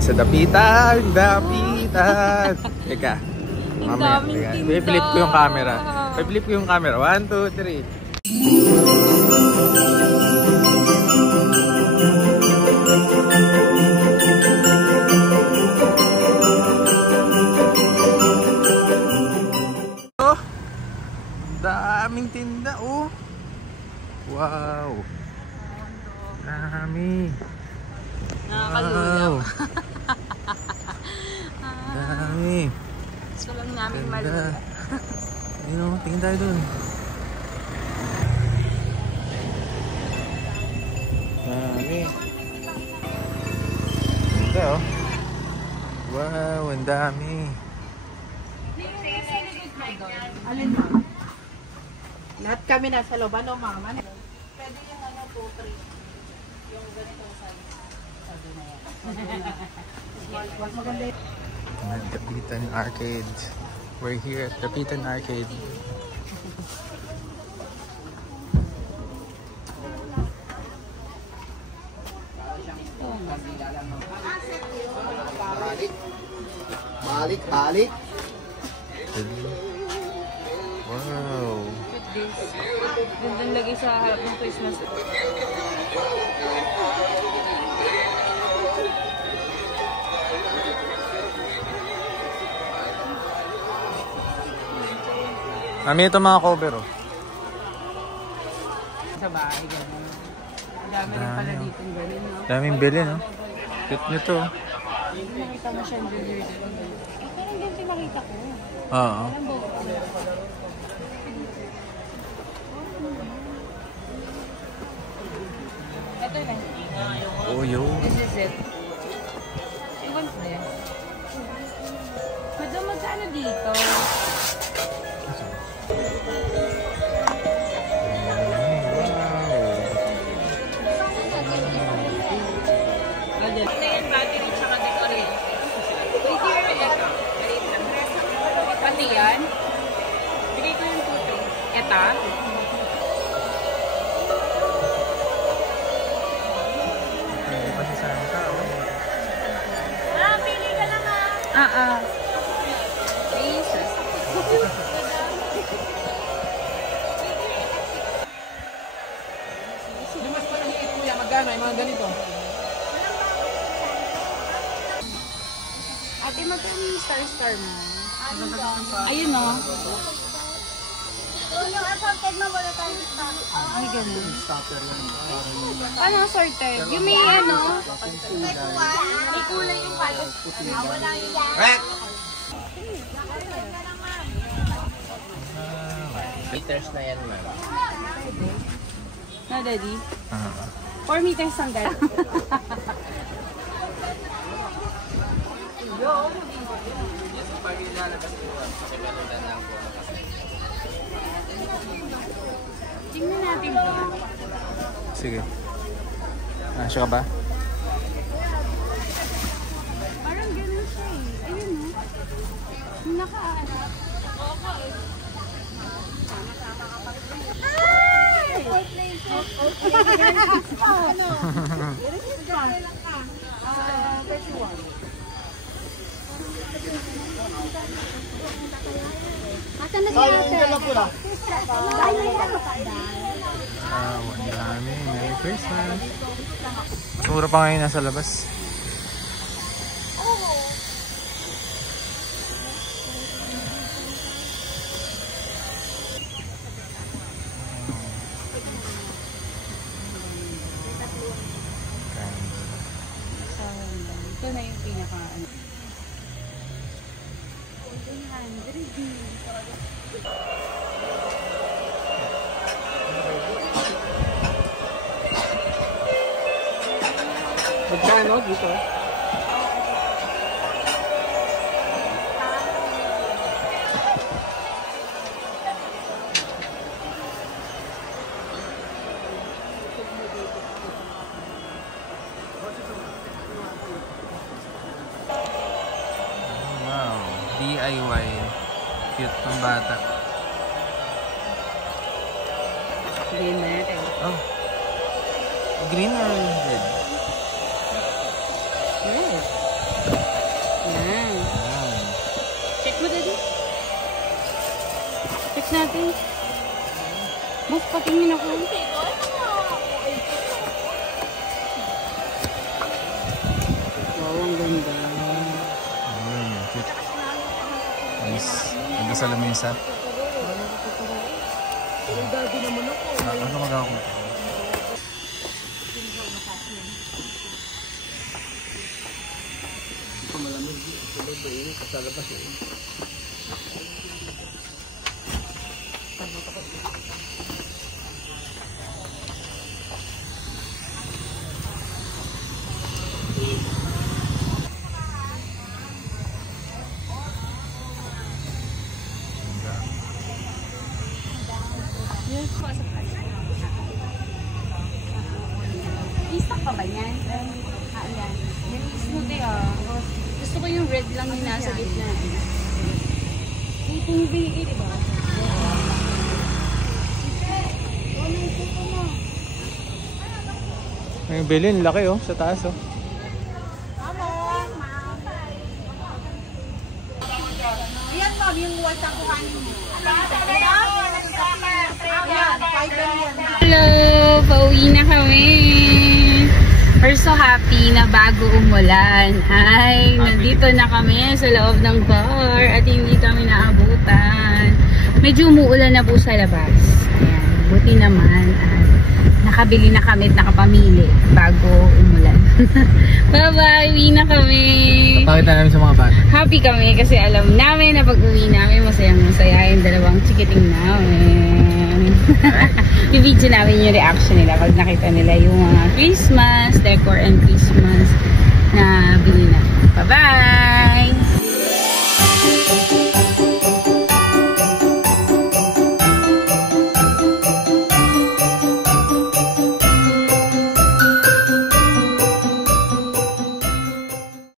ngayon sa Dapitan. Dapitan. Teka. Mamaya. I-flip ko yung camera. I-flip ko yung camera. 1, 2, 3. Oh, daming tinda. Oh. Wow. Dami. Nakakalulang. Wow. Dami. Gusto lang namin malula. Ayun o, tingin tayo dun. Dami. Ganda oh. Wow, ang dami. Alin mo? Lahat kami nasa loob. Ano, mama? Pwede yung ano, 2, 3. Yung ganitong size. Sabi na yan. Mas maganda yun. Dapitan Arcade. We're here at Dapitan Arcade. Balik, balik. Wow. With this. Gandang lagay sa harap ng Christmas. Mami, ito mga cover oh. Sa bahay, gano'n. Dami rin pala dito yung gano'n, no? Daming bili no. Cute nyo to. Nakita mo siyang jewelry dito. Parang ganito makita ko. Oo. Ito na. Oh, yo. This is it. I want this. Madam, magkano dito? Battery tsaka decorate. Wait here, ito. Pati yan. Bigay ko yung 2, 3. Ito. Hindi pa si Santa oh. Pili ka lang Jesus. Lumas pa lang ito, kuya. Magkano? Yung mga ganito. Ate, magkano yung star mo? Ayun no. Yung assorted mo, wala tayong stock. Ay, ganun. Ano assorted? Yung may ano? May kulay yung palos. Wala yung Correct! Meters na yan, ma'am. Na, daddy? 4 Ah. meters ang dala. Tingnan natin to. Sige. Siya ka ba? Parang ganun siya eh. Ayun no. Nakaano. Asan na si ate? Ang dami. Merry Christmas. Mura pa ngayon nasa labas. Ito na yung pinaka ano. Magkano dito? Wow. DIY. Cute ng bata. Green na natin. Oh. Green or red? Red. Beach natin. Book, patingin ako. Wow, ang ganda. Nice. Ganda sa lamesa. Ano magagawa ko? Isak pa ba yan? Yan. Smoothie Gusto ko yung red lang yung nasa gitna. Kung binigay, diba? Yung bilin, laki sa taas Ayan ma'am, yung white ang kuhanin mo. Ayan, 5 yan. Hello! Pauwi na kami! We're so happy na bago umulan. Ay, nandito na kami sa loob ng bar at hindi kami naabutan. Medyo umuulan na po sa labas. Ayan, buti naman. Nakabili na kami at nakapamili bago umulan. Bye-bye! Uwi na kami! Pakita namin sa mga bata. Happy kami kasi alam namin na pag-uwi namin masayang-masaya yung dalawang chikiting namin. I-video namin yung reaction nila pag nakita nila yung mga Christmas decor and Christmas na binili namin. Bye-bye!